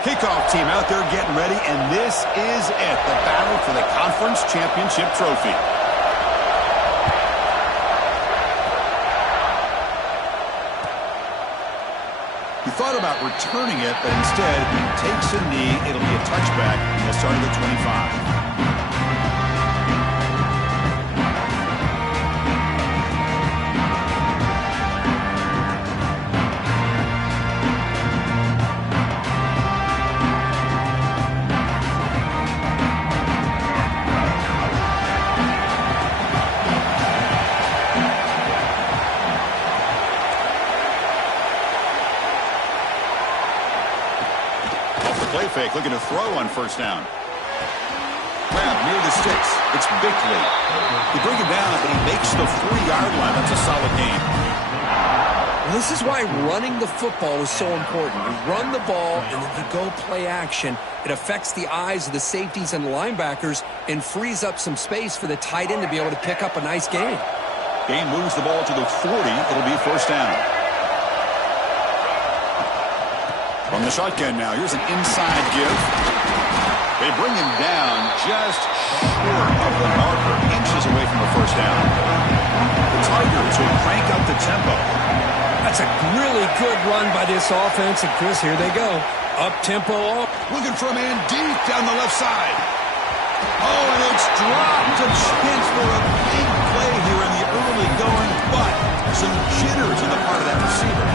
Kickoff team out there getting ready, and this is it, the battle for the conference championship trophy. He thought about returning it, but instead he takes a knee. It'll be a touchback. He'll start at the 25. Play fake, looking to throw on first down. Grab near the sticks. It's Bickley. They bring him down, but he makes the 4-yard line. That's a solid gain. Well, this is why running the football is so important. You run the ball, and then you go play action. It affects the eyes of the safeties and the linebackers and frees up some space for the tight end to be able to pick up a nice gain. Gain moves the ball to the 40. It'll be first down. From the shotgun now, here's an inside give. They bring him down just short of the marker, inches away from the first down. The Tigers will crank up the tempo. That's a really good run by this offense, and Chris, here they go. Up-tempo. Looking for a man deep down the left side. Oh, and it's dropped. A chance for a big play here in the early going, but some jitters on the part of that receiver.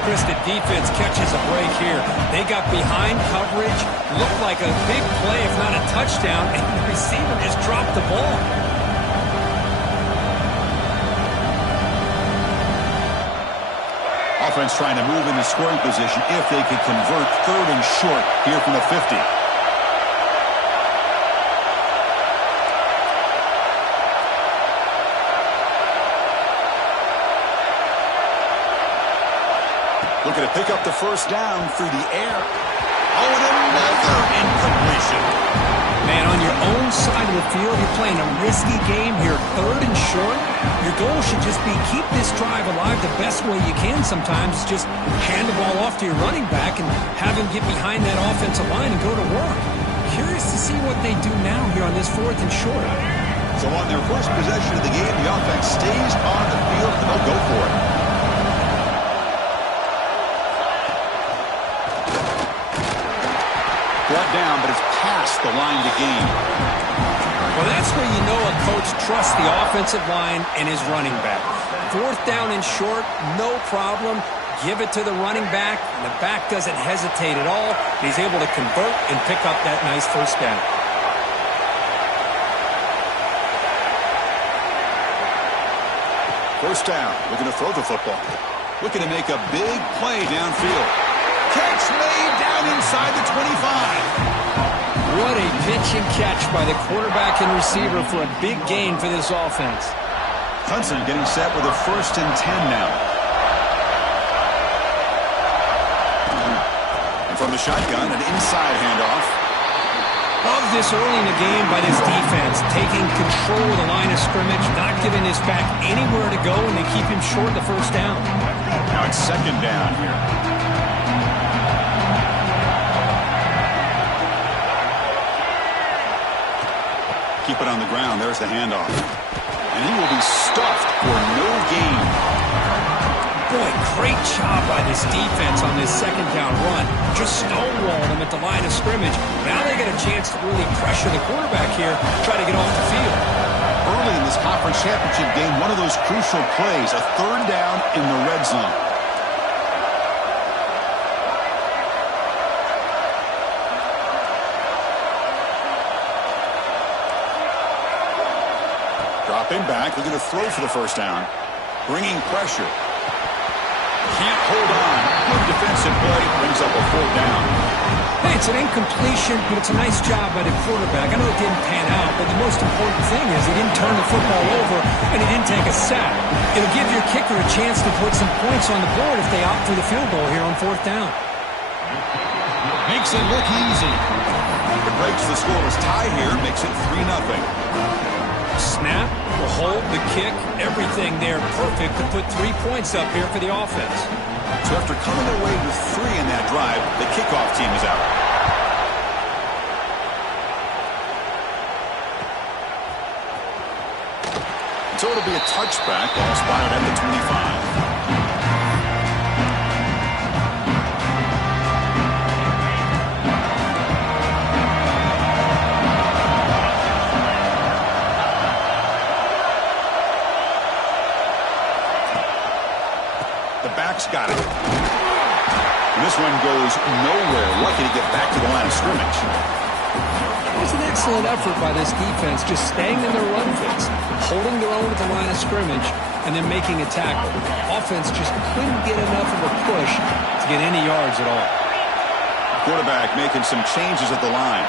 Chris, the defense catches a break here. They got behind coverage, looked like a big play, if not a touchdown, and the receiver just dropped the ball. Offense trying to move into scoring position if they could convert 3rd and short here from the 50. Looking to pick up the first down through the air. Oh, and another incompletion. Man, on your own side of the field, you're playing a risky game here, 3rd and short. Your goal should just be keep this drive alive the best way you can sometimes. Just hand the ball off to your running back and have him get behind that offensive line and go to work. Curious to see what they do now here on this 4th and short. So on their first possession of the game, the offense stays on the field and they'll go for it. Brought down, but it's past the line to gain. Well, that's where you know a coach trusts the offensive line and his running back. 4th down and short, no problem. Give it to the running back, and the back doesn't hesitate at all. He's able to convert and pick up that nice first down. First down, looking to throw the football. Looking to make a big play downfield. Catch made down inside the 25. What a pitch and catch by the quarterback and receiver for a big gain for this offense. Hudson getting set with a 1st and 10 now. And from the shotgun, an inside handoff. Love this early in the game by this defense, taking control of the line of scrimmage, not giving his back anywhere to go, and they keep him short of the first down. Now it's 2nd down here. Keep it on the ground. There's the handoff. And he will be stuffed for no gain. Boy, great job by this defense on this 2nd down run. Just stonewalled him at the line of scrimmage. Now they get a chance to really pressure the quarterback here, try to get off the field. Early in this conference championship game, one of those crucial plays, a 3rd down in the red zone. Dropping back, looking to throw for the first down. Bringing pressure. Can't hold on. Good defensive play. Brings up a 4th down. Hey, it's an incompletion, but it's a nice job by the quarterback. I know it didn't pan out, but the most important thing is he didn't turn the football over and he didn't take a sack. It'll give your kicker a chance to put some points on the board if they opt for the field goal here on 4th down. Makes it look easy. It breaks the scoreless tie here, makes it 3-0. Snap, the hold, the kick, everything there perfect to put 3 points up here for the offense. So after coming away with 3 in that drive, the kickoff team is out. So it'll be a touchback, ball spotted at the 25. Got it. And this one goes nowhere. Lucky to get back to the line of scrimmage. It was an excellent effort by this defense, just staying in their run fits, holding their own at the line of scrimmage, and then making a tackle. Offense just couldn't get enough of a push to get any yards at all. Quarterback making some changes at the line.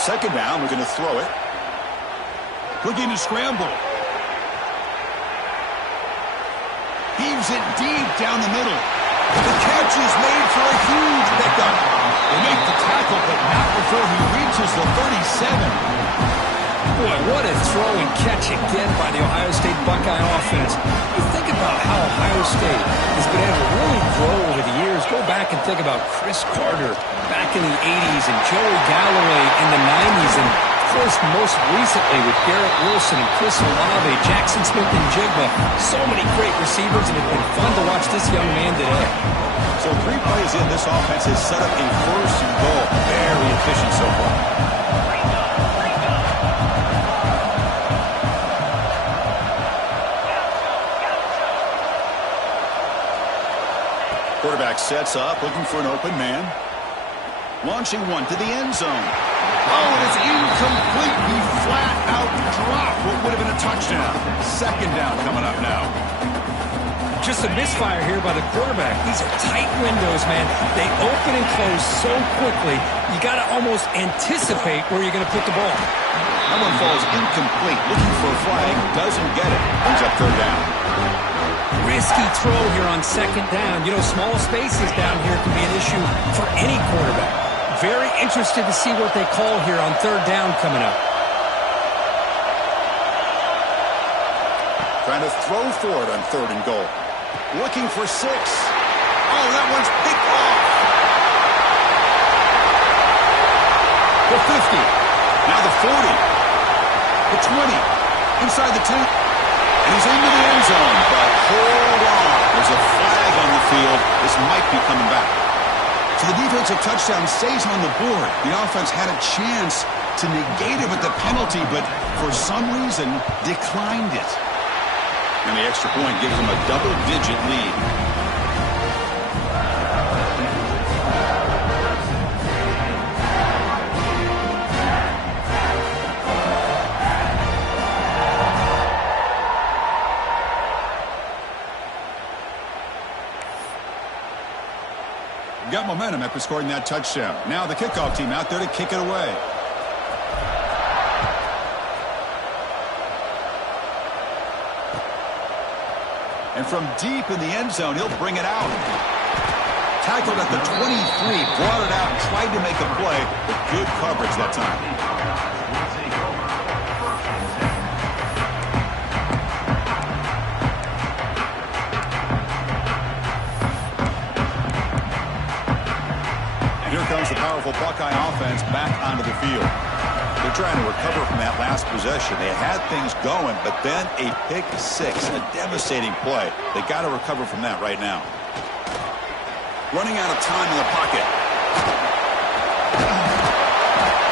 Second down, we're going to throw it. Looking to scramble. Heaves it deep down the middle. The catch is made for a huge pickup. They make the tackle, but not before he reaches the 37. Boy, what a throw and catch again by the Ohio State Buckeye offense. You think about how Ohio State has been able to really grow over the years. Go back and think about Chris Carter back in the 80s and Joey Galloway in the 90s, and of course, most recently with Garrett Wilson and Chris Olave, Jackson Smith and Jigba. So many great receivers, and it's been fun to watch this young man today. So 3 plays in, this offense has set up a first and goal. Very efficient so far. Quarterback sets up, looking for an open man. Launching one to the end zone. Oh, and it's incomplete. He flat out dropped what would have been a touchdown. Second down coming up now. Just a misfire here by the quarterback. These are tight windows, man. They open and close so quickly, you got to almost anticipate where you're going to put the ball. That one falls incomplete. Looking for a flag, doesn't get it. Brings up third down. Risky throw here on second down. You know, small spaces down here can be an issue for any quarterback. Very interested to see what they call here on third down coming up. Trying to throw for it on third and goal. Looking for 6. Oh, that one's picked off. The 50. Now the 40. The 20. Inside the 10. And he's into the end zone. But hold on. There's a flag on the field. This might be coming back. So the defensive touchdown stays on the board. The offense had a chance to negate it with the penalty, but for some reason declined it. And the extra point gives them a double-digit lead. Got momentum after scoring that touchdown. Now the kickoff team out there to kick it away. And from deep in the end zone, he'll bring it out. Tackled at the 23, brought it out, tried to make a play, but good coverage that time. And here comes the powerful Buckeye offense back onto the field. They're trying to recover from that last possession. They had things going, but then a pick 6, a devastating play. They got to recover from that right now. Running out of time in the pocket.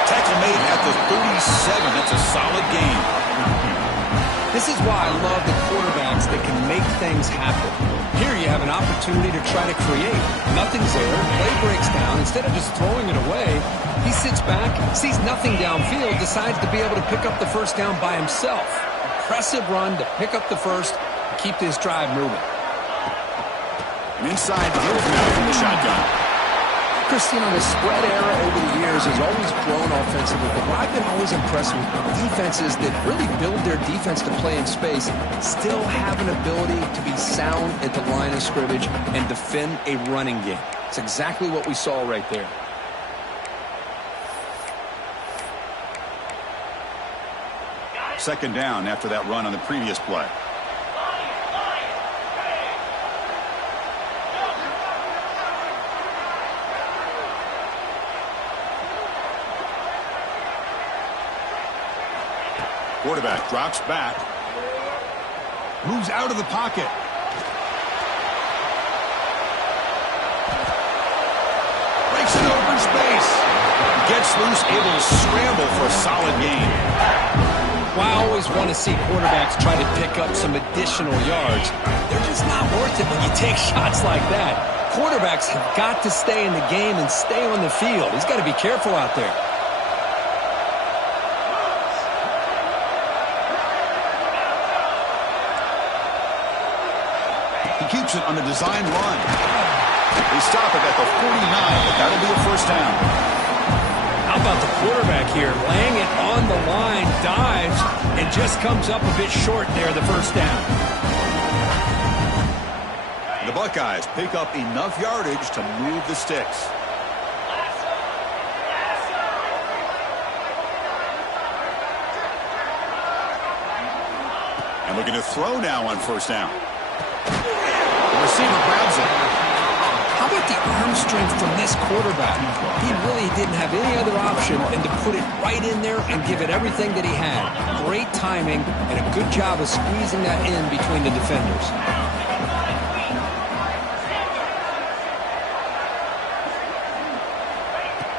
Tackle made at the 37. That's a solid gain. This is why I love the quarterbacks that can make things happen. Here you have an opportunity to try to create. Nothing's there. Play breaks down. Instead of just throwing it away, he sits back, sees nothing downfield, decides to be able to pick up the first down by himself. Impressive run to pick up the first, keep this drive moving. An inside give now from the shotgun. Christian, the spread era over the years has always grown offensively, but what I've been always impressed with defenses that really build their defense to play in space still have an ability to be sound at the line of scrimmage and defend a running game. It's exactly what we saw right there. Second down after that run on the previous play. Quarterback drops back. Moves out of the pocket. Breaks into open space. Gets loose, able to scramble for a solid gain. Well, I always want to see quarterbacks try to pick up some additional yards. They're just not worth it when you take shots like that. Quarterbacks have got to stay in the game and stay on the field. He's got to be careful out there. He keeps it on the design run. They stop it at the 49, but that'll be a first down. How about the quarterback here? Laying it on the line, dives, and just comes up a bit short there, the first down. The Buckeyes pick up enough yardage to move the sticks. And looking to throw now on first down. The receiver grabs it. How about the arm strength from this quarterback? He really didn't have any other option than to put it right in there and give it everything that he had. Great timing and a good job of squeezing that in between the defenders.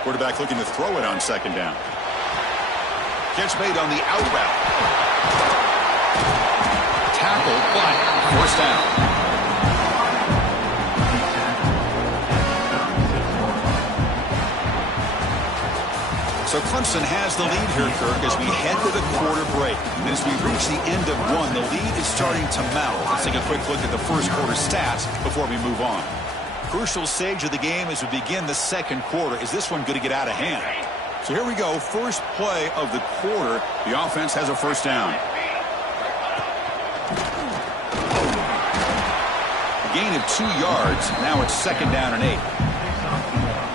Quarterback looking to throw it on second down. Catch made on the out route. Tackled, but first down. So Clemson has the lead here, Kirk, as we head to the quarter break. And as we reach the end of one, the lead is starting to mount. Let's take a quick look at the first quarter stats before we move on. Crucial stage of the game as we begin the second quarter. Is this one going to get out of hand? So here we go. First play of the quarter. The offense has a first down. A gain of 2 yards. Now it's second down and 8.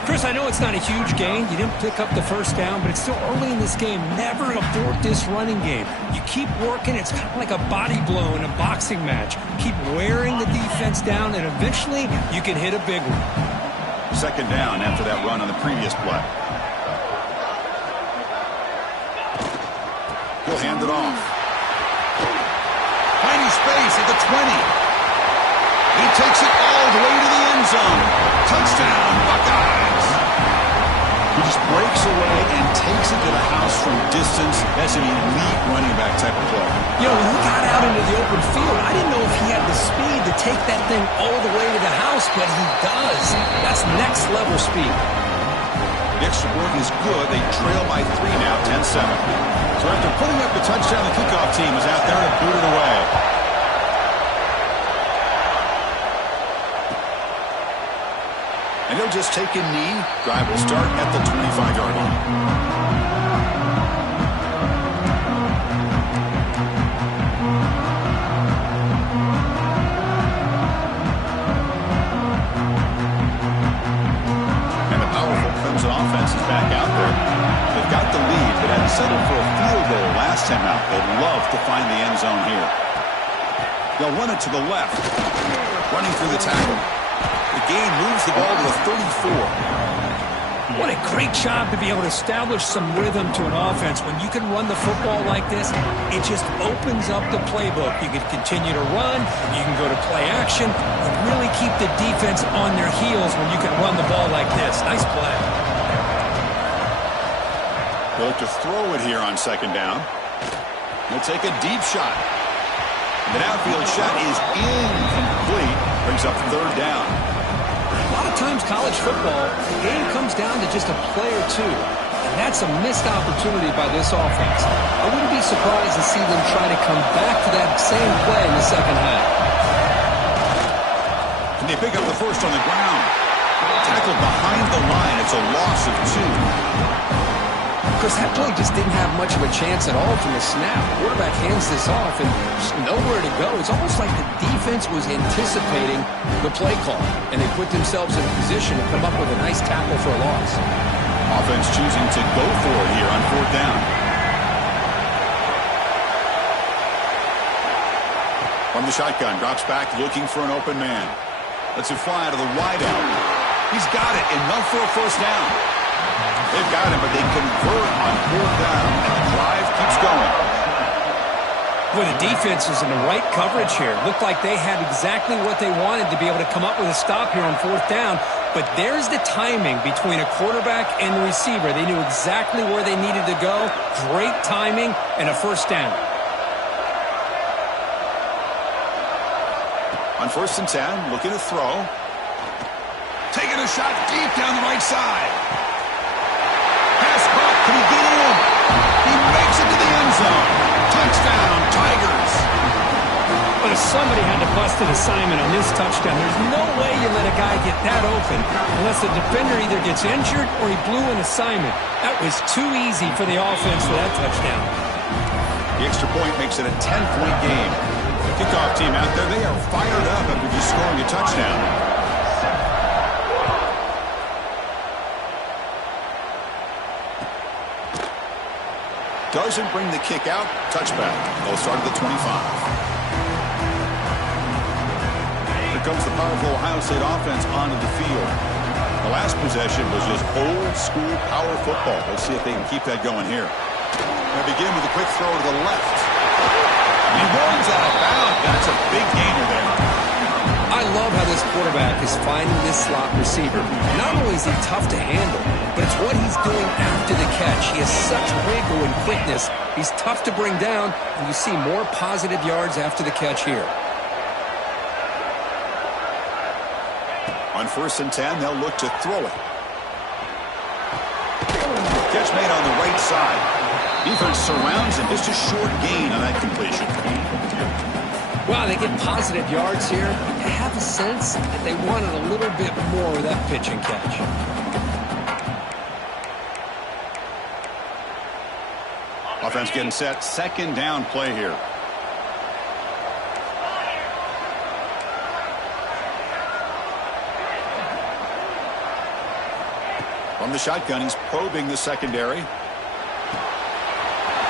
Chris, I know it's not a huge gain. You didn't pick up the first down, but it's still early in this game. Never abort this running game. You keep working. It's kind of like a body blow in a boxing match. Keep wearing the defense down, and eventually you can hit a big one. Second down after that run on the previous play. He'll hand it off. Tiny space at the 20. He takes it all the way to the end zone. Touchdown, Buckeyes. He just breaks away and takes it to the house from distance. That's an elite running back type of play. You know, when he got out into the open field, I didn't know if he had the speed to take that thing all the way to the house, but he does. That's next level speed. The extra point is good. They trail by 3 now, 10-7. So after putting up the touchdown, the kickoff team is out there to boot it away. And he'll just take a knee. Drive will start at the 25-yard line. And the powerful Clemson offense is back out there. They've got the lead, but had to settle for a field goal last time out. They'd love to find the end zone here. They'll run it to the left. Running through the tackle. The gain moves the ball to the 34. What a great job to be able to establish some rhythm to an offense. When you can run the football like this, it just opens up the playbook. You can continue to run, you can go to play action, and really keep the defense on their heels when you can run the ball like this. Nice play. They'll look to throw it here on second down. He'll take a deep shot. And the downfield shot is incomplete. Brings up third down. A lot of times college football, the game comes down to just a play or two. And that's a missed opportunity by this offense. I wouldn't be surprised to see them try to come back to that same play in the second half. And they pick up the first on the ground. Tackled behind the line. It's a loss of 2. Because that play just didn't have much of a chance at all from the snap. The quarterback hands this off and just nowhere to go. It's almost like the defense was anticipating the play call, and they put themselves in a position to come up with a nice tackle for a loss. Offense choosing to go for it here on fourth down. From the shotgun, drops back looking for an open man. Lets it fly to the wide out. He's got it, enough for a first down. They've got him, but they convert on fourth down, and the drive keeps going. Well, the defense was in the right coverage here. Looked like they had exactly what they wanted to be able to come up with a stop here on fourth down. But there's the timing between a quarterback and the receiver. They knew exactly where they needed to go. Great timing and a first down. On 1st and 10, looking to throw. Taking a shot deep down the right side. Pass caught. Can he get in? He makes it to the end zone. Touchdown, Tigers. But if somebody had to bust an assignment on this touchdown, there's no way you let a guy get that open unless the defender either gets injured or he blew an assignment. That was too easy for the offense for that touchdown. The extra point makes it a 10-point game. The kickoff team out there, they are fired up after just scoring a touchdown. Doesn't bring the kick out. Touchback. They'll start at the 25. Here comes the powerful Ohio State offense onto the field. The last possession was just old-school power football. Let's see if they can keep that going here. They begin with a quick throw to the left. He runs out of bounds. That's a big gainer there. I love how this quarterback is finding this slot receiver. Not only is he tough to handle, but it's what he's doing after the catch. He has such wiggle and quickness. He's tough to bring down, and you see more positive yards after the catch here. On 1st and 10, they'll look to throw it. Catch made on the right side. Defense surrounds him. Just a short gain on that completion. Wow, they get positive yards here. You have a sense that they wanted a little bit more of that pitch and catch. Offense getting set. 2nd down play here. From the shotgun, he's probing the secondary.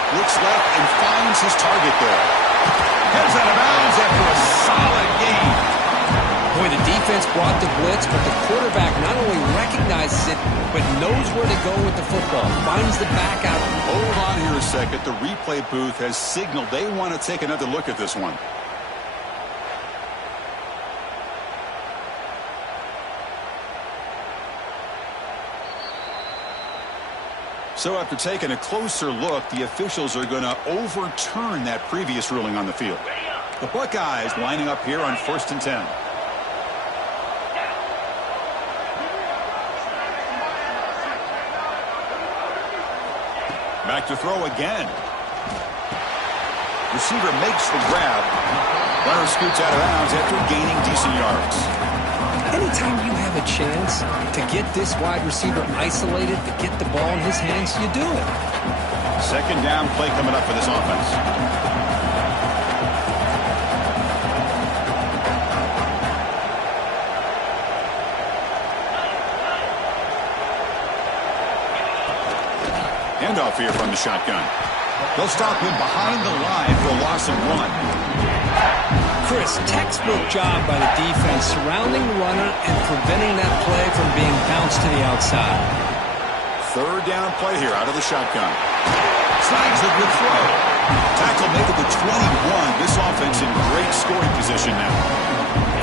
Looks left and finds his target there. Heads out of bounds after a solid game. Boy, the defense brought the blitz, but the quarterback not only recognizes it, but knows where to go with the football. Finds the back out. Hold on here a second. The replay booth has signaled they want to take another look at this one. So after taking a closer look, the officials are going to overturn that previous ruling on the field. The Buckeyes lining up here on 1st and 10. Back to throw again. Receiver makes the grab. Runner scoots out of bounds after gaining decent yards. Anytime you have a chance to get this wide receiver isolated, to get the ball in his hands, you do it. 2nd down play coming up for this offense. Handoff here from the shotgun. They'll stop him behind the line for a loss of 1. Chris, textbook job by the defense surrounding the runner and preventing that play from being bounced to the outside. 3rd down play here out of the shotgun. Snags the good throw. Tackle made at the 21. This offense in great scoring position now.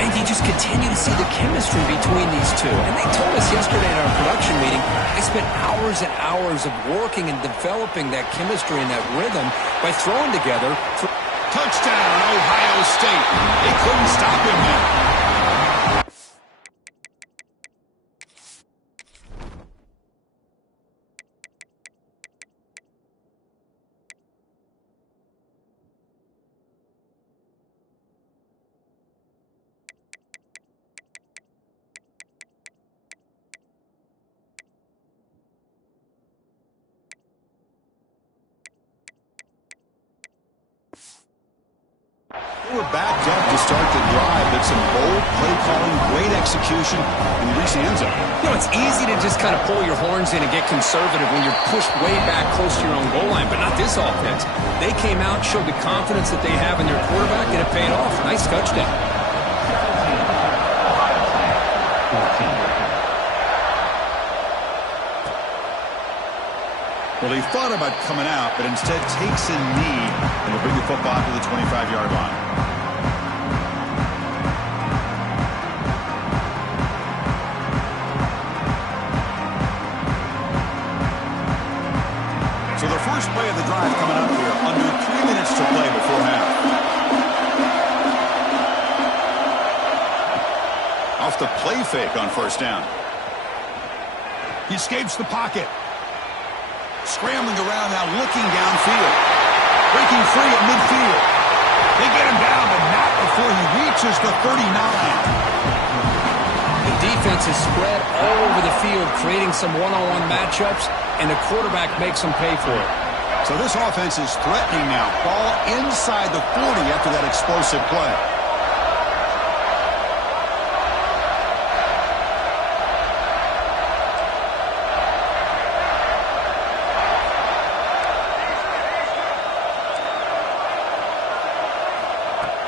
And you just continue to see the chemistry between these two. And they told us yesterday in our production meeting, they spent hours and hours of working and developing that chemistry and that rhythm by throwing together. Touchdown, Ohio State. They couldn't stop him there. We're back depth to start the drive, but some bold play calling, great execution, and you reach the end zone. You know, it's easy to just kind of pull your horns in and get conservative when you're pushed way back close to your own goal line, but not this offense. They came out, showed the confidence that they have in their quarterback, and it paid off. Nice touchdown. Well, he thought about coming out, but instead takes a knee and will bring the football to the 25-yard line. So the first play of the drive coming up here, under 3 minutes to play before half. Off the play fake on first down. He escapes the pocket. Scrambling around now, looking downfield. Breaking free at midfield. They get him down, but not before he reaches the 39. The defense is spread all over the field, creating some one-on-one matchups, and the quarterback makes them pay for it. So this offense is threatening now. Ball inside the 40 after that explosive play.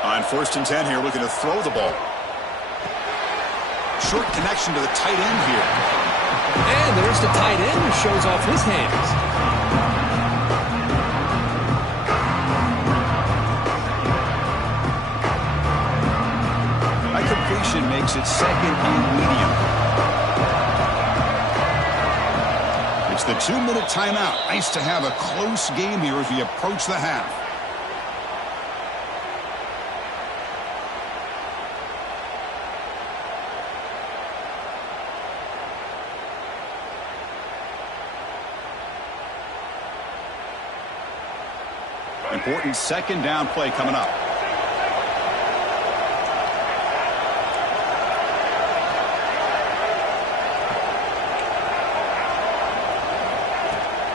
On 1st and 10 here, looking to throw the ball. Short connection to the tight end here. And there's the tight end who shows off his hands. That completion makes it 2nd and medium. It's the 2-minute timeout. Nice to have a close game here as we approach the half. Important 2nd down play coming up.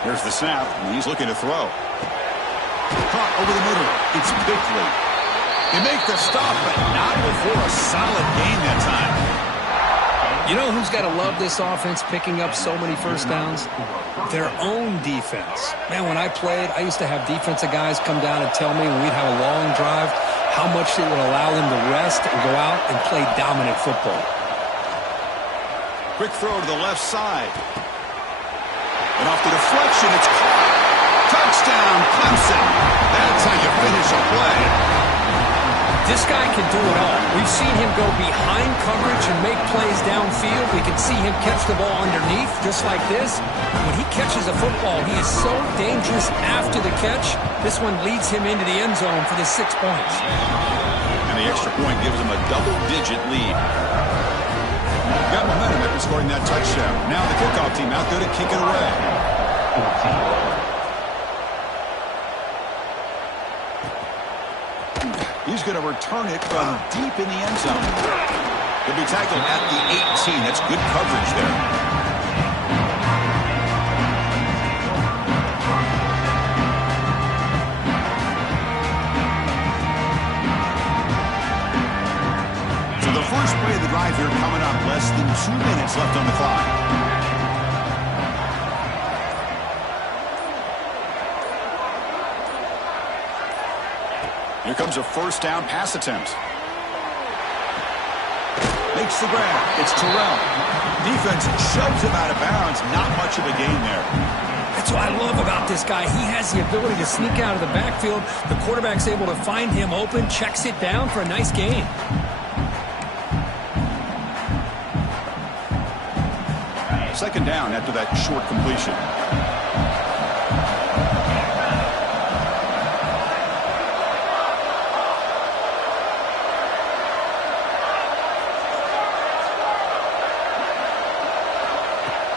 Here's the snap, and he's looking to throw. Caught over the middle. It's Bickley. They make the stop, but not before a solid gain that time. You know who's got to love this offense picking up so many first downs? Their own defense. Man, when I played, I used to have defensive guys come down and tell me when we'd have a long drive how much it would allow them to rest and go out and play dominant football. Quick throw to the left side. And off the deflection, it's caught. Touchdown, Clemson. That's how you finish a play. This guy can do it all. We've seen him go behind coverage and make plays downfield. We can see him catch the ball underneath, just like this. When he catches a football, he is so dangerous after the catch. This one leads him into the end zone for the 6 points. And the extra point gives him a double-digit lead. Got momentum after scoring that touchdown. Now the kickoff team out there to kick it away. He's going to return it from deep in the end zone. He'll be tackled at the 18. That's good coverage there. So the first play of the drive here coming up. Less than 2 minutes left on the clock. Here comes a first down pass attempt. Makes the grab. It's Terrell. Defense shoves him out of bounds. Not much of a gain there. That's what I love about this guy. He has the ability to sneak out of the backfield. The quarterback's able to find him open, checks it down for a nice gain. Second down after that short completion.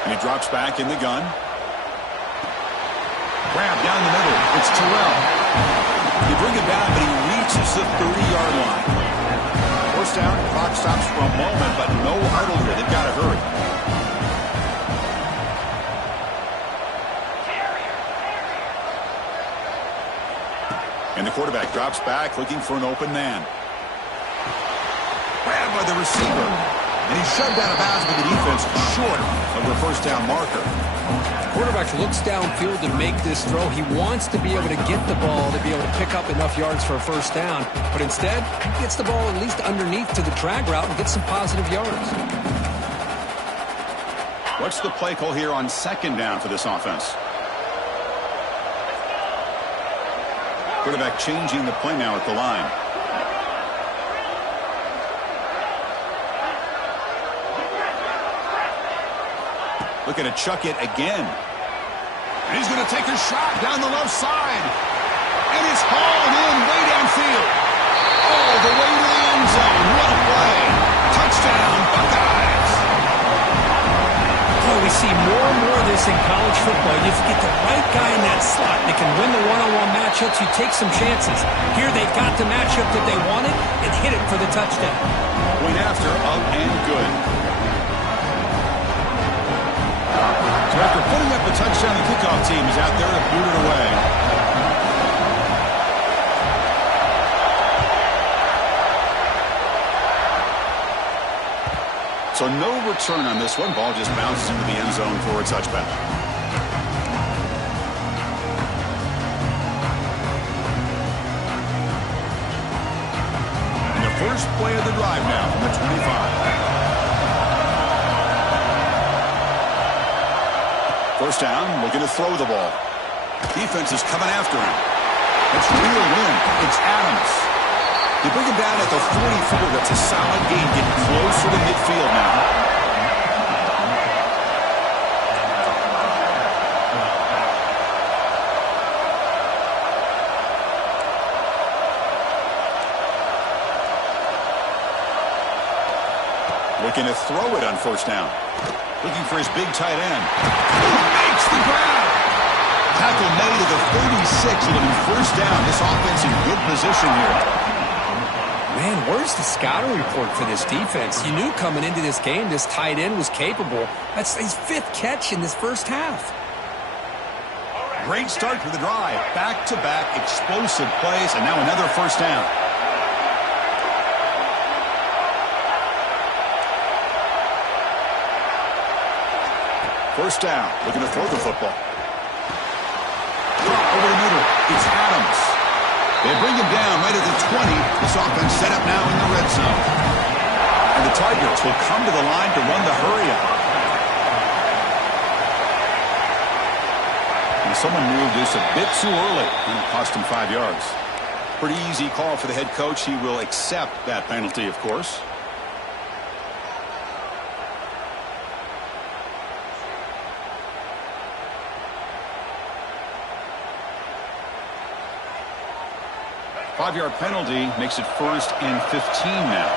And he drops back in the gun. Grab down the middle. It's Terrell. You bring it down, but he reaches the 30-yard line. First down, clock stops for a moment, but no huddle here. They've got to hurry. And the quarterback drops back, looking for an open man. by the receiver. And he's shoved out of bounds by the defense short of the first down marker. Quarterback looks downfield to make this throw. He wants to be able to get the ball to be able to pick up enough yards for a first down. But instead, he gets the ball at least underneath to the drag route and gets some positive yards. What's the play call here on second down for this offense? Quarterback changing the play now at the line. Looking to chuck it again. And he's going to take a shot down the left side. And it's hauled in way downfield. All the way to the end zone. What a play. Touchdown, Buckeyes. Boy, we see more and more of this in college football. If you get the right guy in that slot that can win the one-on-one matchups, you take some chances. Here they got the matchup that they wanted and hit it for the touchdown. Went after, up and good. So after putting up a touchdown, the kickoff team is out there to boot it away. So no return on this one. Ball just bounces into the end zone for a touchback. And the first play of the drive now from the 25. First down, looking to throw the ball. Defense is coming after him. It's reeled in. It's Adams. They bring him down at the 44. That's a solid gain, getting closer to midfield now. Looking to throw it on first down. Looking for his big tight end. He makes the grab. Tackle made at the 36. It'll be first down. This offense in good position here. Man, where's the scouting report for this defense? You knew coming into this game this tight end was capable. That's his fifth catch in this first half. Great start for the drive. Back-to-back explosive plays, and now another first down. First down, looking to throw the football. Drop over the middle. It's Adams. They bring him down right at the 20. This offense set up now in the red zone. And the Tigers will come to the line to run the hurry-up. And someone moved this a bit too early, and it cost him 5 yards. Pretty easy call for the head coach. He will accept that penalty, of course. Five-yard penalty makes it 1st and 15 now.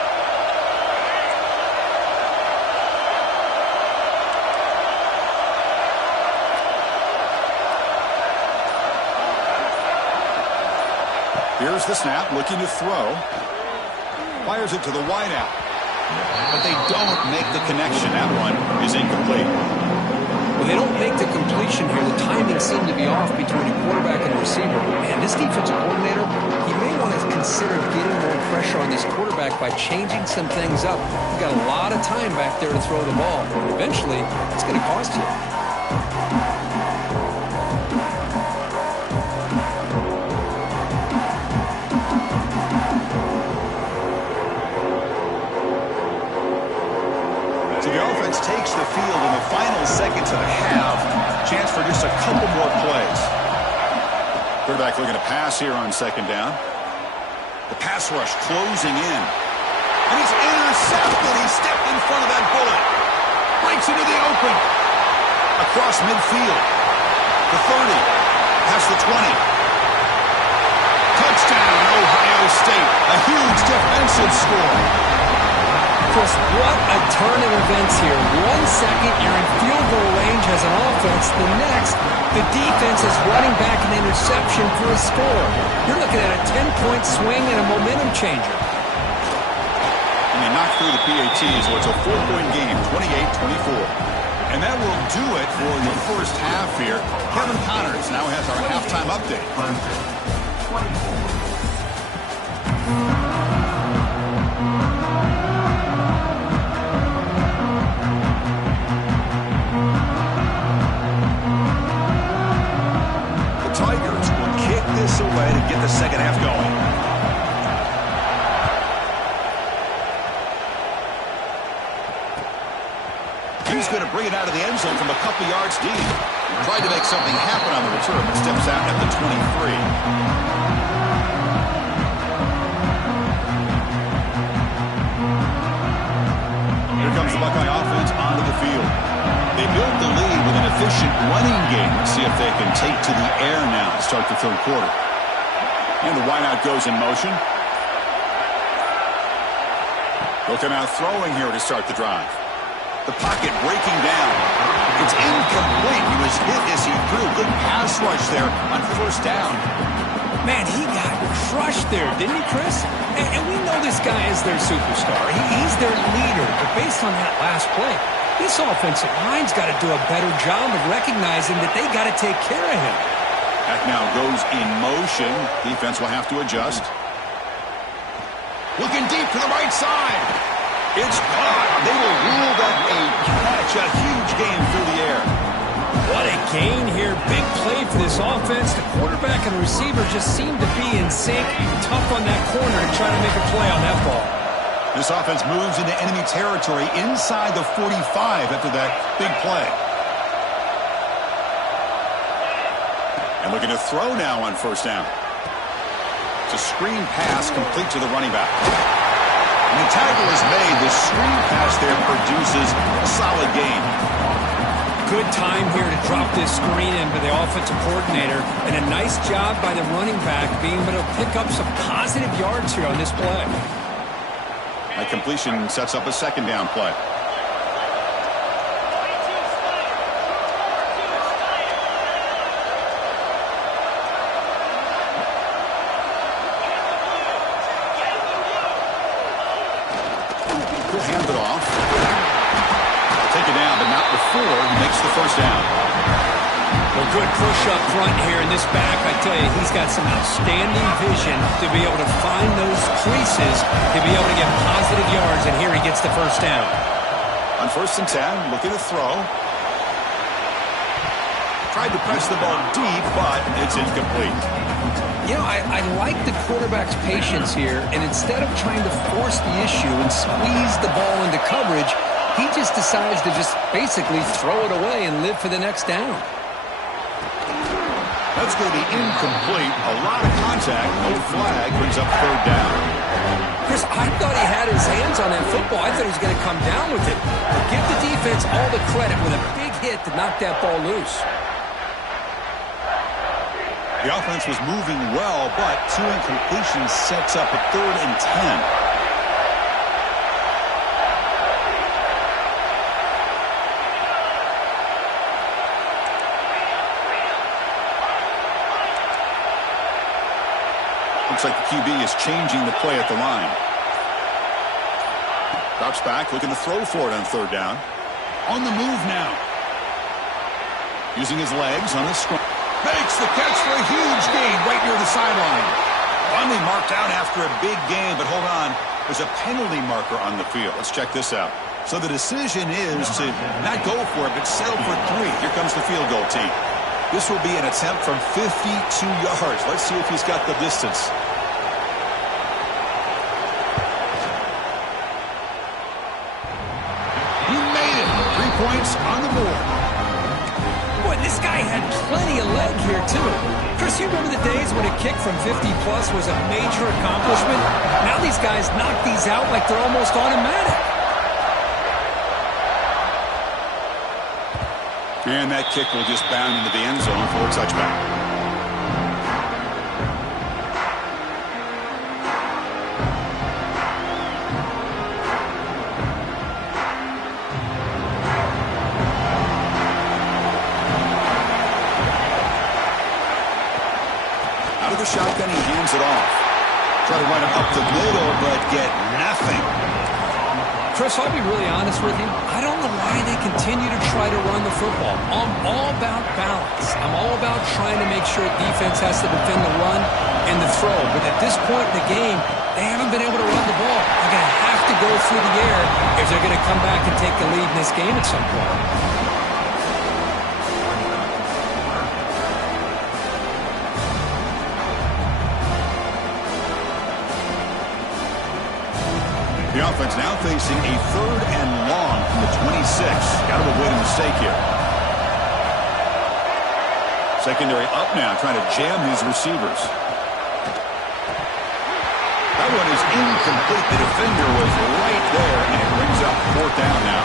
Here's the snap, looking to throw. Fires it to the wideout. But they don't make the connection. That one is incomplete. Well, they don't make the completion here. The timing seemed to be off between the quarterback and the receiver. Man, this defensive coordinator, he may want to consider getting more pressure on this quarterback by changing some things up. He's got a lot of time back there to throw the ball. And eventually, it's going to cost you. Takes the field in the final seconds of the half. Chance for just a couple more plays. Quarterback looking to pass here on second down. The pass rush closing in. And he's intercepted. He stepped in front of that bullet. Breaks into the open. Across midfield. The 30. Past the 20. Touchdown, Ohio State. A huge defensive score. Chris, what a turn of events here. 1 second, you're in field goal range as an offense. The next, the defense is running back an interception for a score. You're looking at a 10-point swing and a momentum changer. And they knocked through the PAT, so it's a 4-point game, 28-24. And that will do it for the first half here. Kevin Connors now has our halftime update. this away to get the second half going. He's going to bring it out of the end zone from a couple yards deep. Tried to make something happen on the return, but steps out at the 23. Here comes the Buckeye offense onto the field. They built the lead with an efficient running game. Let's see if they can take to the air now to start the third quarter. And the wideout goes in motion. Looking out throwing here to start the drive. The pocket breaking down. It's incomplete. He was hit as he threw. Good pass rush there on first down. Man, he got crushed there, didn't he, Chris? And we know this guy is their superstar. He's their leader. But based on that last play, this offensive line's got to do a better job of recognizing that they got to take care of him. Back now goes in motion. Defense will have to adjust. Looking deep to the right side. It's caught. They will rule that a catch. A huge gain through the air. What a gain here. Big play for this offense. The quarterback and the receiver just seem to be in sync. Tough on that corner to try to make a play on that ball. This offense moves into enemy territory inside the 45 after that big play. And looking to throw now on first down. It's a screen pass complete to the running back. And the tackle is made. The screen pass there produces a solid gain. Good time here to drop this screen in by the offensive coordinator. And a nice job by the running back being able to pick up some positive yards here on this play. That completion sets up a second down play. He'll hand it off. Take it down, but not before he makes the first down. Well, good push up front here in this back. I tell you, he's got some outstanding vision to be able to find those creases, to be able to get positive yards, and here he gets the first down. On 1st and 10, looking to throw. Tried to press the ball deep, but it's incomplete. You know, I like the quarterback's patience here, and instead of trying to force the issue and squeeze the ball into coverage, he just decides to just basically throw it away and live for the next down. That's going to be incomplete. A lot of contact. No flag. Brings up third down. Chris, I thought he had his hands on that football. I thought he was going to come down with it. But give the defense all the credit with a big hit to knock that ball loose. The offense was moving well, but two incompletions sets up a 3rd and 10. Looks like the QB is changing the play at the line. Drops back, looking to throw for it on 3rd down. On the move now. Using his legs on the scrum. Makes the catch for a huge gain right near the sideline. Finally marked out after a big gain, but hold on. There's a penalty marker on the field. Let's check this out. So the decision is to not go for it, but settle for 3. Here comes the field goal team. This will be an attempt from 52 yards. Let's see if he's got the distance. He made it. 3 points on the board. Boy, this guy had plenty of leg here, too. Chris, you remember the days when a kick from 50-plus was a major accomplishment? Now these guys knock these out like they're almost automatic. And that kick will just bound into the end zone for a touchback. Out of the shotgun, he hands it off. Try to run it up the middle, but get nothing. Chris, I'll be really honest with you. I don't know why they continue to try to run the football. I'm all about balance. I'm all about trying to make sure defense has to defend the run and the throw. But at this point in the game, they haven't been able to run the ball. They're going to have to go through the air if they're going to come back and take the lead in this game at some point. The offense now facing a 3rd and long from the 26. Got to avoid a mistake here. Secondary up now, trying to jam these receivers. That one is incomplete. The defender was right there, and it brings up 4th down now.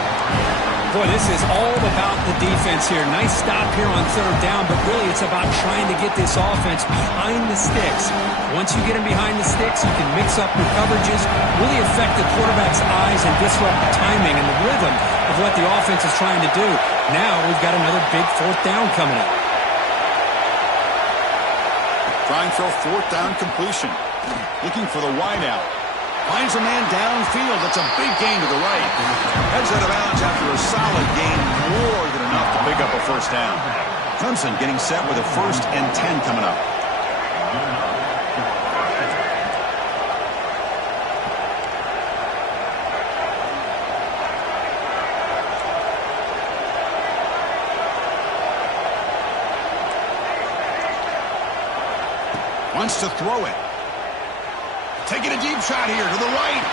Boy, this is all about the defense here. Nice stop here on 3rd down, but really it's about trying to get this offense behind the sticks. Once you get them behind the sticks, you can mix up your coverages, really affect the quarterback's eyes and disrupt the timing and the rhythm of what the offense is trying to do. Now we've got another big 4th down coming up. Trying for a 4th down completion. Looking for the wideout. Finds a man downfield. That's a big gain to the right. Heads out of bounds after a solid gain, more than enough to pick up a 1st down. Clemson getting set with a 1st and 10 coming up. Wants to throw it. Taking a deep shot here to the right.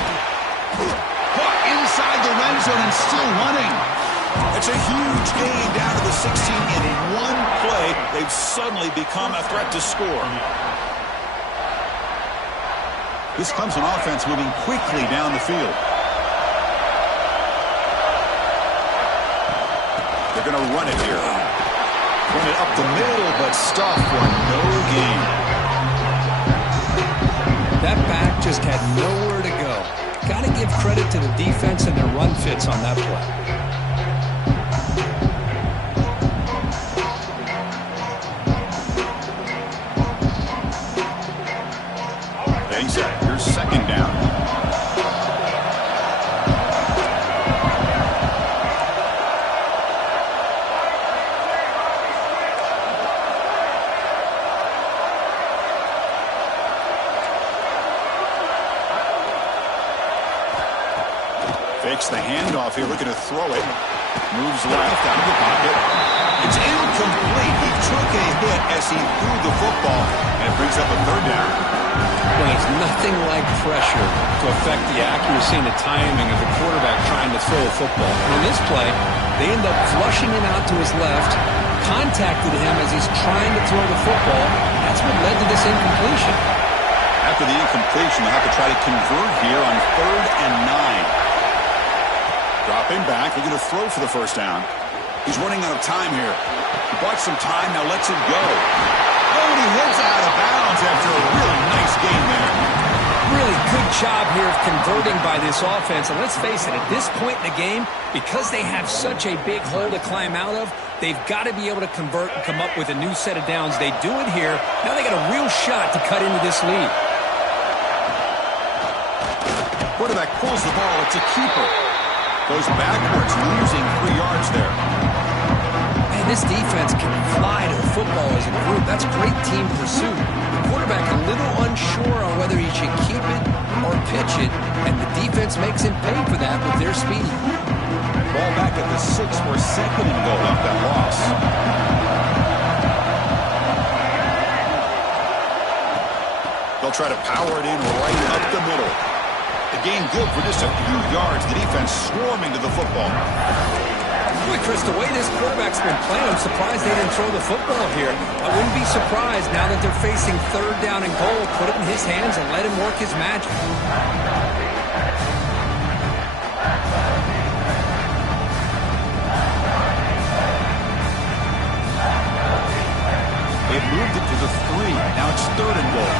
Caught inside the red zone and still running. It's a huge gain down to the 16 in one play. They've suddenly become a threat to score. This Clemson offense moving quickly down the field. They're going to run it here. Run it up the middle, but stop for no gain. That back just had nowhere to go. Got to give credit to the defense and their run fits on that play. Ncaa, here's 2nd down. Fakes the handoff here, looking to throw it. Moves left, out of the pocket. It's incomplete. He took a hit as he threw the football, and it brings up a 3rd down. Well, there's nothing like pressure to affect the accuracy and the timing of the quarterback trying to throw a football. And in this play, they end up flushing him out to his left, contacted him as he's trying to throw the football. That's what led to this incompletion. After the incompletion, they'll have to try to convert here on 3rd and 9. Dropping back, looking to throw for the 1st down. He's running out of time here. He bought some time, now lets it go. Oh, and he heads out of bounds after a really nice game there. Really good job here of converting by this offense. And let's face it, at this point in the game, because they have such a big hole to climb out of, they've got to be able to convert and come up with a new set of downs. They do it here. Now they got a real shot to cut into this lead. Quarterback pulls the ball. It's a keeper. Goes backwards, losing 3 yards there. Man, this defense can fly to the football as a group. That's great team pursuit. The quarterback a little unsure on whether he should keep it or pitch it, and the defense makes him pay for that with their speed. Ball back at the 6 for 2nd and goal off that loss. They'll try to power it in right up the middle. The game good for just a few yards. The defense swarming to the football. Boy, Chris, the way this quarterback's been playing, I'm surprised they didn't throw the football here. I wouldn't be surprised now that they're facing 3rd down and goal. Put it in his hands and let him work his magic. They've moved it to the 3. Now it's 3rd and goal.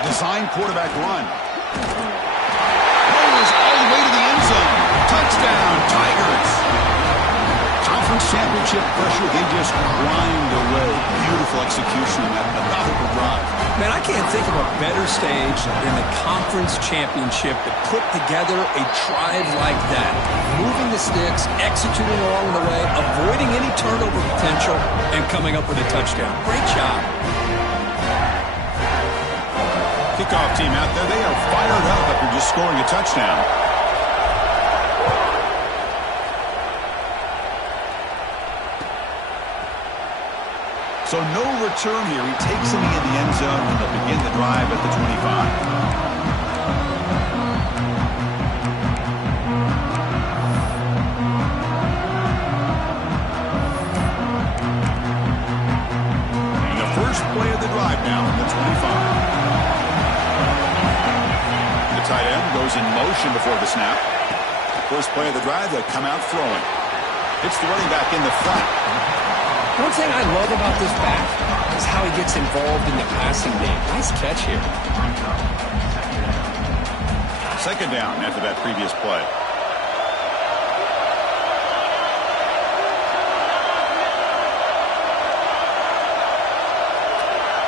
Design quarterback run. Rolls all the way to the end zone. Touchdown, Tigers. Conference championship pressure, they just grind away. Beautiful execution on that methodical drive. Man, I can't think of a better stage than the conference championship to put together a drive like that. Moving the sticks, executing along the way, avoiding any turnover potential, and coming up with a touchdown. Great job. kickoff team out there, they are fired up after just scoring a touchdown. So no return here. He takes him in the end zone, and they'll begin the drive at the 25. Play of the drive now at the 25. The tight end goes in motion before the snap. First play of the drive, they come out throwing. It's the running back in the front. One thing I love about this back is how he gets involved in the passing game. Nice catch here. Second down after that previous play.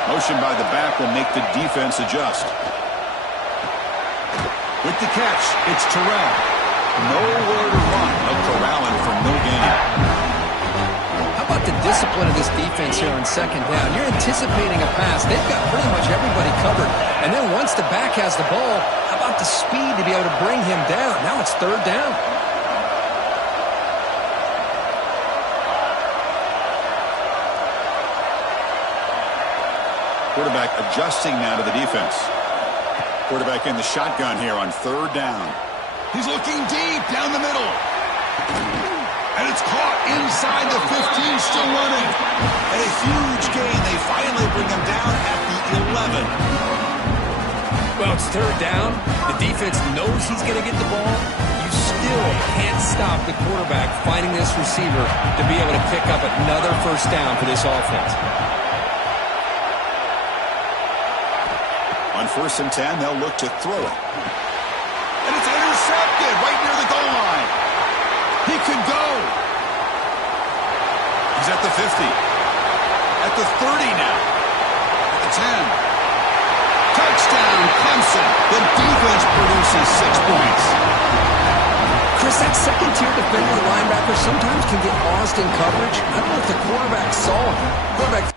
Motion by the back will make the defense adjust. With the catch, it's Terrell. Nowhere to run. They'll corral him for no gain. How about the discipline of this defense here on second down? You're anticipating a pass. They've got pretty much everybody covered. And then once the back has the ball, how about the speed to be able to bring him down? Now it's third down. Quarterback adjusting now to the defense. Quarterback in the shotgun here on third down. He's looking deep down the middle. And it's caught inside the 15, still running. And a huge gain. They finally bring him down at the 11. Well, it's third down. The defense knows he's going to get the ball. You still can't stop the quarterback finding this receiver to be able to pick up another first down for this offense. On 1st and 10, they'll look to throw it. And it's intercepted right near the goal line. He could go. He's at the 50. At the 30 now. At the 10. Touchdown, Clemson. The defense produces 6 points. Chris, that second-tier defender linebacker sometimes can get lost in coverage. I don't know if the quarterback saw him. Quarterback...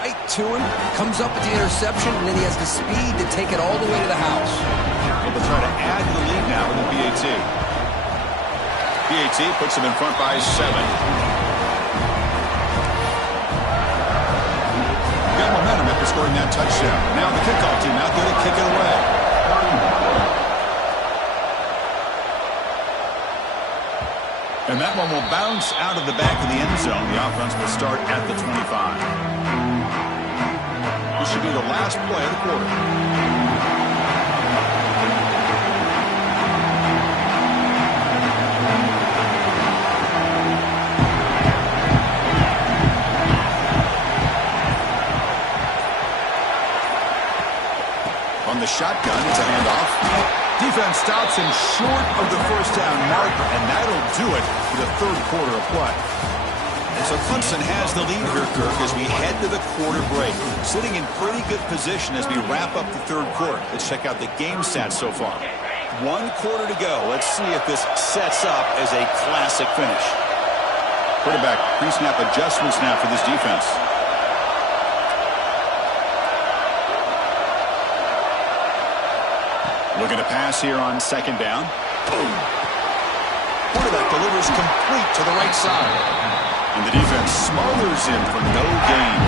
Right to him, comes up with the interception, and then he has the speed to take it all the way to the house. Well, they'll try to add to the lead now with the BAT. BAT puts them in front by 7. Got momentum after scoring that touchdown. Now the kickoff team out there to kick it away. And that one will bounce out of the back of the end zone. The offense will start at the 25. This should be the last play of the quarter. On the shotgun, it's a handoff. Defense stops him short of the first down marker, and that'll do it for the third quarter of play. And so Clemson has the lead here, Kirk, as we head to the quarter break. Sitting in pretty good position as we wrap up the third quarter. Let's check out the game stats so far. 1 quarter to go. Let's see if this sets up as a classic finish. Quarterback pre-snap adjustments now for this defense. Looking to pass here on second down. Boom. Quarterback delivers complete to the right side. And the defense smothers him for no gain.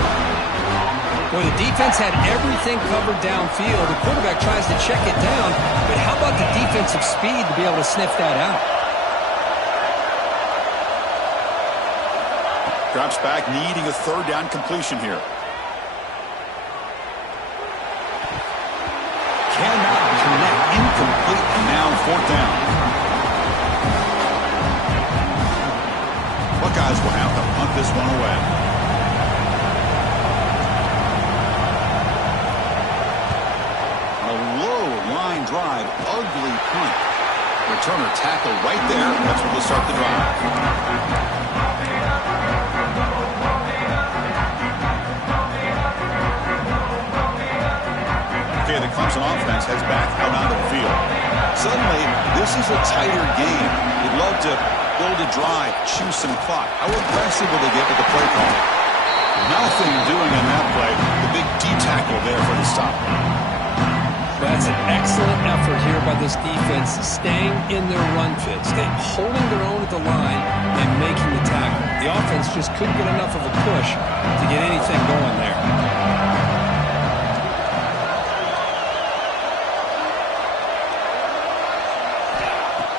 Well, the defense had everything covered downfield. The quarterback tries to check it down, but how about the defensive speed to be able to sniff that out? Drops back, needing a third down completion here. Cannot connect, incomplete, and now fourth down. Buckeyes will have to punt this one away. ugly punt. Returner tackle right there. That's where they'll start the drive. Okay, the Clemson offense heads back out onto the field. Suddenly, this is a tighter game. You'd love to build a drive, choose some clock. How aggressive will they get with the play call? Nothing doing on that play. The big D tackle there for the stop. That's an excellent effort here by this defense, staying in their run fits, holding their own at the line and making the tackle. The offense just couldn't get enough of a push to get anything going there.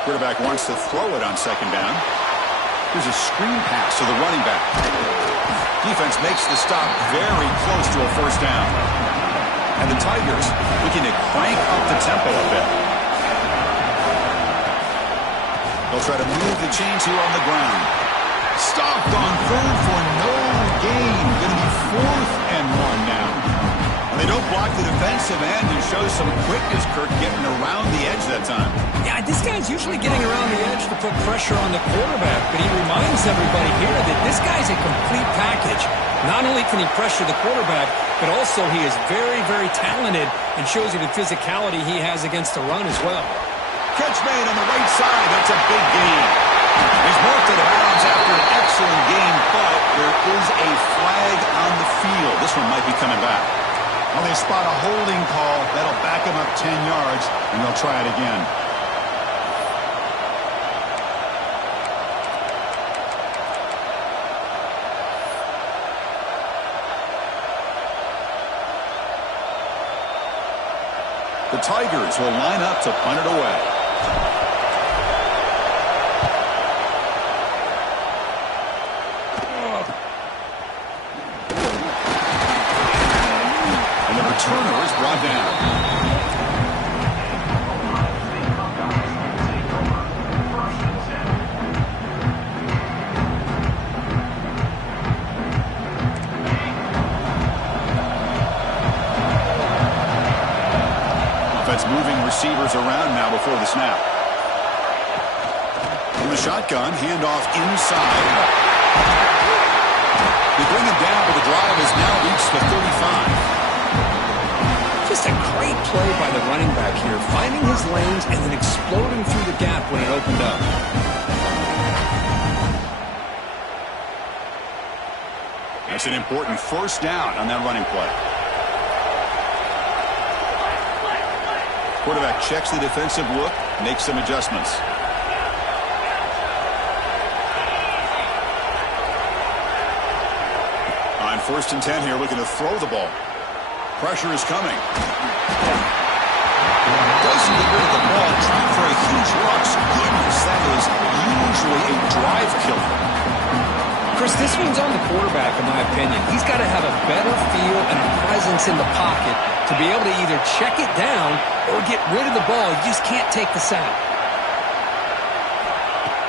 Quarterback wants to throw it on second down. Here's a screen pass to the running back. Defense makes the stop very close to a first down. And the Tigers looking to crank up the tempo a bit. They'll try to move the chains here on the ground. Stopped on third for no gain. Going to be 4th and 1 now. And they don't block the defensive end and show some quickness, Kirk, getting around the edge that time. Yeah, this guy's usually getting around the edge to put pressure on the quarterback, but he reminds everybody here that this guy's a complete package. Not only can he pressure the quarterback, but also he is very, very talented and shows you the physicality he has against the run as well. Catch made on the right side. That's a big gain. He's marked out of bounds after an excellent game, but there is a flag on the field. This one might be coming back. Well, they spot a holding call. That'll back him up 10 yards, and they'll try it again. The Tigers will line up to punt it away. And the returner is brought down. Moving receivers around now before the snap. From the shotgun, handoff inside. They bring him down, but the drive has now reached the 35. Just a great play by the running back here, finding his lanes and then exploding through the gap when it opened up. That's an important first down on that running play. Quarterback checks the defensive look, makes some adjustments. On 1st and 10 here, looking to throw the ball. Pressure is coming. Doesn't get rid of the ball, trying for a huge rush. Goodness, that is usually a drive killer. Chris, this one's on the quarterback, in my opinion. He's got to have a better feel and a presence in the pocket to be able to either check it down or get rid of the ball. You just can't take the sack.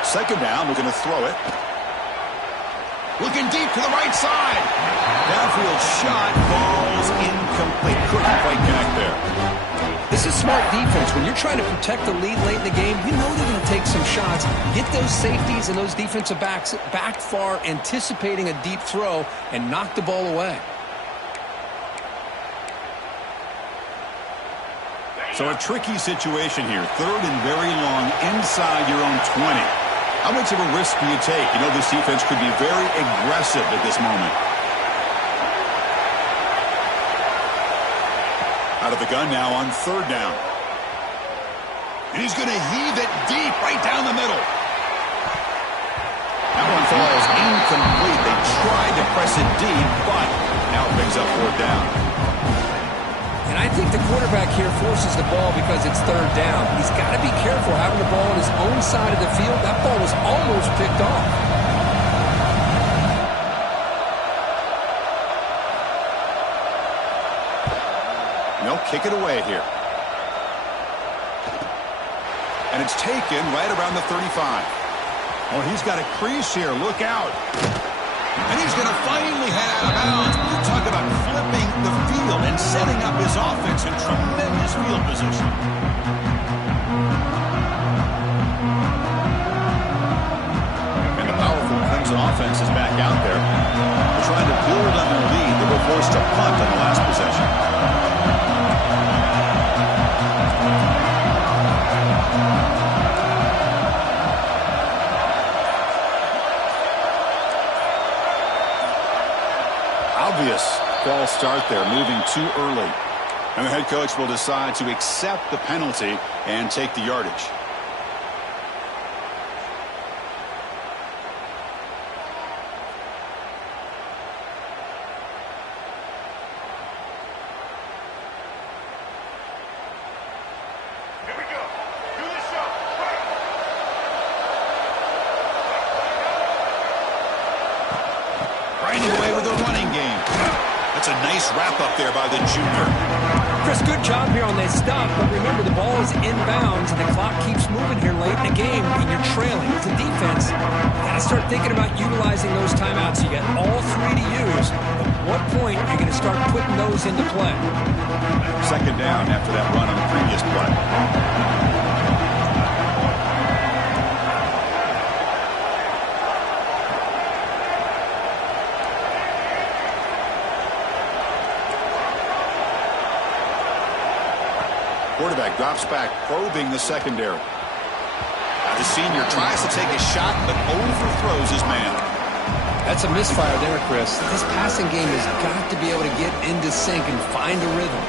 Second down, looking to throw it. Looking deep to the right side. Downfield shot, ball's incomplete. Couldn't quite connect there. This is smart defense. When you're trying to protect the lead late in the game, you know they're going to take some shots, get those safeties and those defensive backs back far, anticipating a deep throw, and knock the ball away. So a tricky situation here. 3rd and very long inside your own 20. How much of a risk do you take? You know this defense could be very aggressive at this moment. Out of the gun now on 3rd down. And he's going to heave it deep right down the middle. That one falls incomplete. They tried to press it deep, but now it brings up 4th down. And I think the quarterback here forces the ball because it's 3rd down. He's got to be careful having the ball on his own side of the field. That ball was almost picked off. And they'll kick it away here. And it's taken right around the 35. Oh, he's got a crease here. Look out. And he's going to finally head out of bounds. You talk about flipping the field and setting up his offense in tremendous field position. out there, moving too early. And the head coach will decide to accept the penalty and take the yardage. Away with a running game. That's a nice wrap up there by the junior. Chris, good job here on that stop, but remember the ball is inbounds and the clock keeps moving here late in the game and you're trailing. As a defense, you got to start thinking about utilizing those timeouts. You got all three to use. At what point are you going to start putting those into play? Second down after that run on the previous play. Quarterback drops back, probing the secondary. Now the senior tries to take a shot, but overthrows his man. That's a misfire there, Chris. This passing game has got to be able to get into sync and find a rhythm.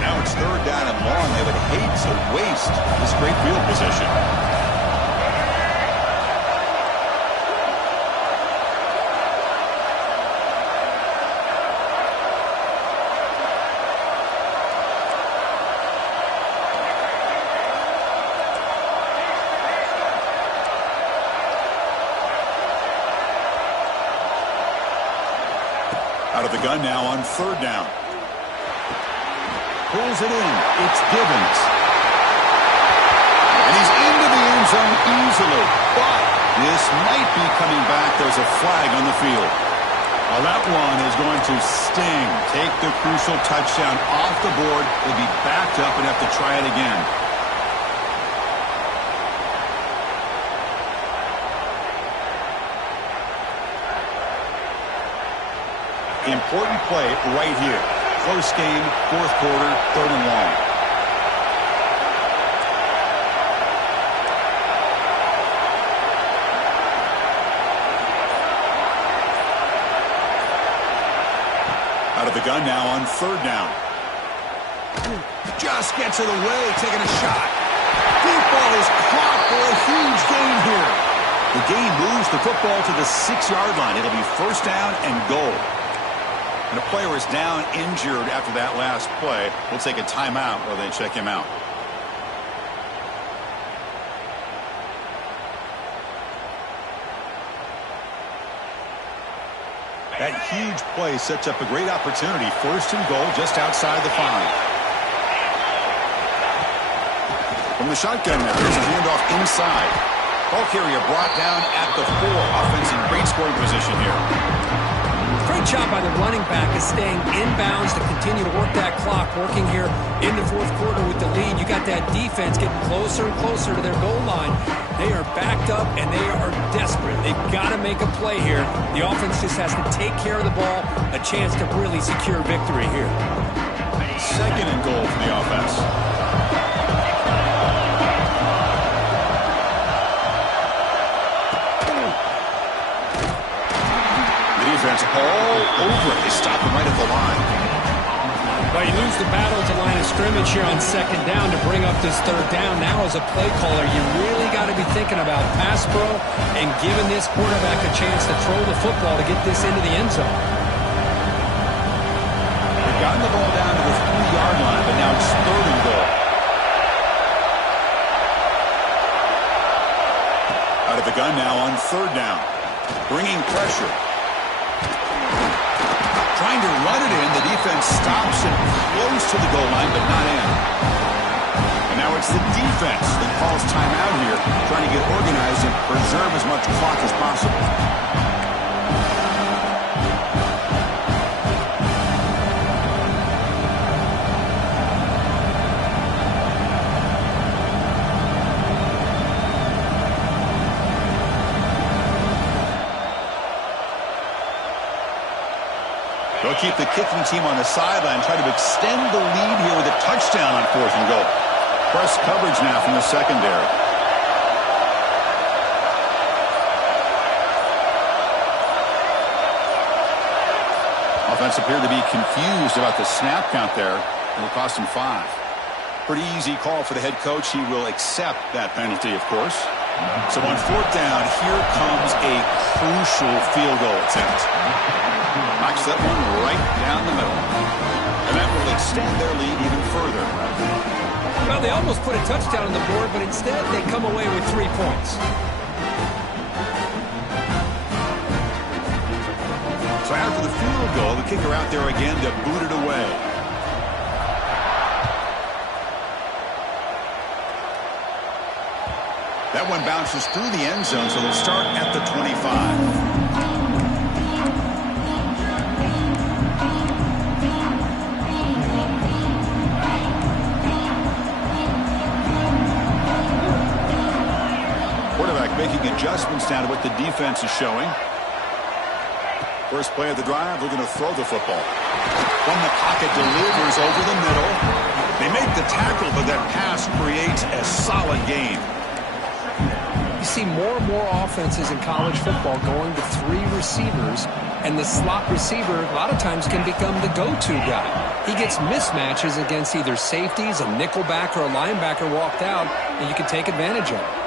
Now it's third down and long. They would hate to waste this great field position. Out of the gun now on third down. Pulls it in. It's Givens. And he's into the end zone easily. But this might be coming back. There's a flag on the field. Well, that one is going to sting. Take the crucial touchdown off the board. They'll be backed up and have to try it again. Important play right here. Close game, fourth quarter, third and long. Out of the gun now on third down. Just gets it away, taking a shot. Deep ball is caught for a huge gain here. The gain moves the football to the 6-yard line. It'll be first down and goal. And a player is down injured after that last play. We'll take a timeout while they check him out. That huge play sets up a great opportunity. First and goal just outside the 5. From the shotgun now, there's a handoff inside. Ball carrier brought down at the 4. Offense in great scoring position here. Great job by the running back is staying inbounds to continue to work that clock, working here in the fourth quarter with the lead. You got that defense getting closer and closer to their goal line. They are backed up and they are desperate. They've got to make a play here. The offense just has to take care of the ball, a chance to really secure victory here. Second and goal for the offense. All over it. They stop him right at the line. Well, you lose the battle to line of scrimmage here on second down to bring up this third down. Now as a play caller, you really got to be thinking about pass pro and giving this quarterback a chance to throw the football to get this into the end zone. They've gotten the ball down to the 3-yard line, but now it's third and goal. Out of the gun now on third down. Bringing pressure. Trying to run it in. The defense stops it close to the goal line, but not in. And now it's the defense that calls timeout here, trying to get organized and preserve as much clock as possible. They'll keep the kicking team on the sideline, try to extend the lead here with a touchdown on fourth and goal. Press coverage now from the secondary. offense appeared to be confused about the snap count there. It will cost him 5. Pretty easy call for the head coach. He will accept that penalty, of course. So on 4th down, here comes a crucial field goal attempt. Knocks that one right down the middle. And that will extend their lead even further. Well, they almost put a touchdown on the board, but instead they come away with 3 points. So after the field goal, the kicker out there again to boot it away. That one bounces through the end zone, so they'll start at the 25. Making adjustments down to what the defense is showing. First play of the drive, we're going to throw the football. From the pocket, delivers over the middle. They make the tackle, but that pass creates a solid gain. You see more and more offenses in college football going to 3 receivers, and the slot receiver a lot of times can become the go-to guy. He gets mismatches against either safeties, a nickelback, or a linebacker walked out, and you can take advantage of it.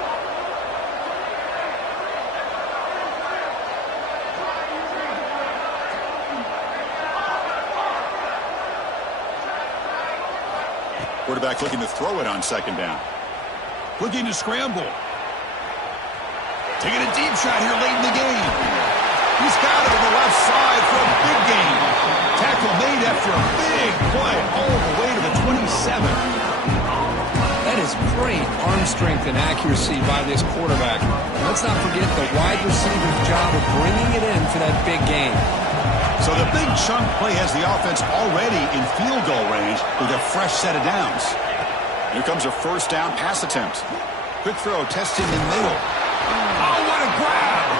Quarterback looking to throw it on 2nd down. Looking to scramble. Taking a deep shot here late in the game. He's got it on the left side for a big gain. Tackle made after a big play all the way to the 27. That is great arm strength and accuracy by this quarterback. Let's not forget the wide receiver's job of bringing it in for that big gain. So the big chunk play has the offense already in field goal range with a fresh set of downs. Here comes a 1st down pass attempt. Quick throw, testing the middle. Oh, what a grab!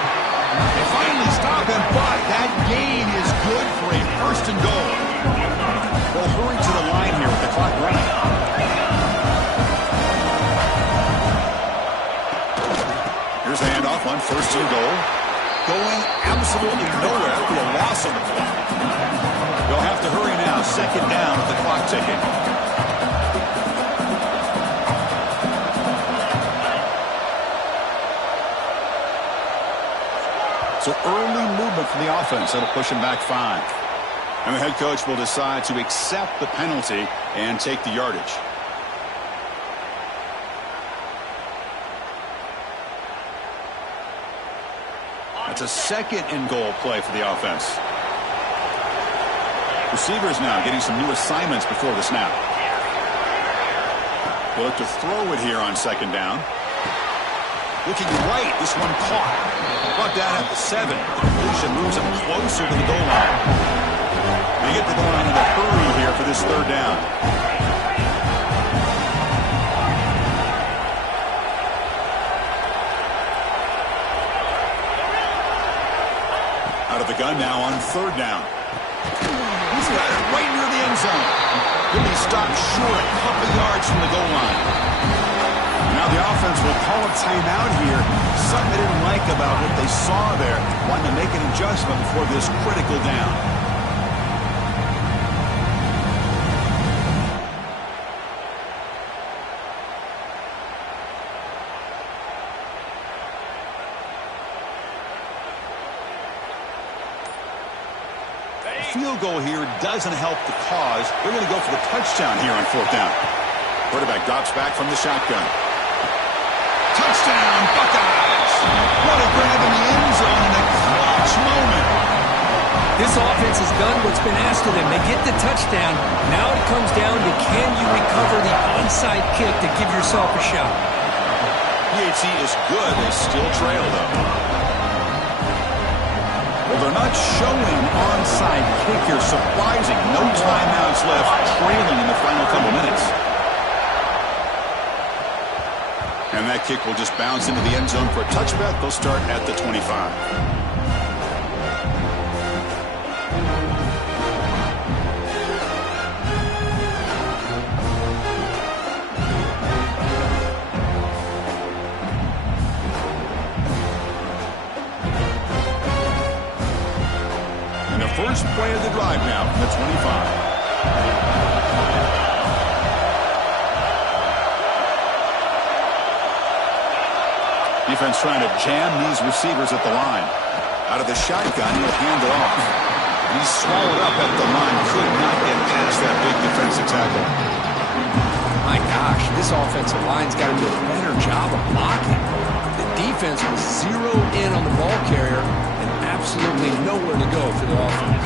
They finally stop him, but that gain is good for a 1st and goal. They'll hurry to the line here with the clock running. Here's the handoff on 1st and goal. Going absolutely nowhere for a loss on the play. They'll have to hurry now. 2nd down with the clock ticking. So early movement from the offense. That'll push him back 5. And the head coach will decide to accept the penalty and take the yardage. It's a 2nd and goal play for the offense. Receivers now getting some new assignments before the snap. They'll look to throw it here on 2nd down. Looking right, this one caught. Brought down at the 7. The completion moves him closer to the goal line. They get the goal line in a hurry here for this 3rd down. Out of the gun now on 3rd down. He's got it right near the end zone. He'll be stopped short a couple yards from the goal line. Now the offense will call a timeout here. Something they didn't like about what they saw there. Wanting to make an adjustment before this critical down. Field goal here doesn't help the cause. They're going to go for the touchdown here on 4th down. Quarterback drops back from the shotgun. Touchdown, Buckeyes! What a grab in the end zone in a clutch moment. This offense has done what's been asked of them. They get the touchdown. Now it comes down to can you recover the onside kick to give yourself a shot. PAT is good. They still trail, though. Well, they're not showing onside kick here. Surprising. No timeouts left, trailing in the final couple minutes. And that kick will just bounce into the end zone for a touchback. They'll start at the 25. first play of the drive now from the 25. Defense trying to jam these receivers at the line. Out of the shotgun, he'll hand it off. He's swallowed up at the line. Could not get past that big defensive tackle. My gosh, this offensive line's got to do a better job of blocking. The defense was zeroed in on the ball carrier and absolutely nowhere to go for the offense.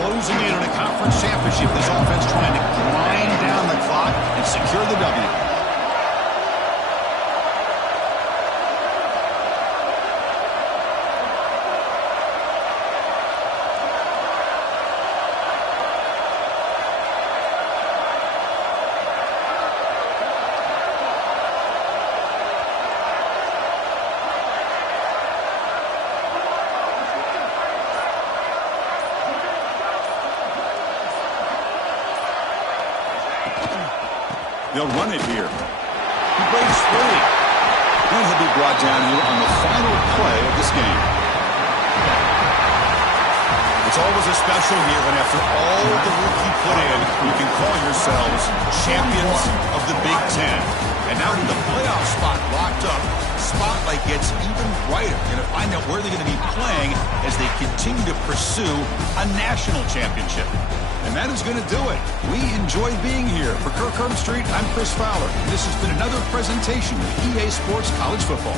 Closing in on a conference championship, this offense trying to grind down the clock and secure the W. They'll run it here. He breaks free. And he'll be brought down here on the final play of this game. It's always a special year when after all the work you put in, you can call yourselves champions of the Big Ten. And now with the playoff spot locked up, spotlight gets even brighter. Going to find out where they're going to be playing as they continue to pursue a national championship. And that is going to do it. We enjoyed being here. For Kirk Herbstreit, I'm Chris Fowler. This has been another presentation of EA Sports College Football.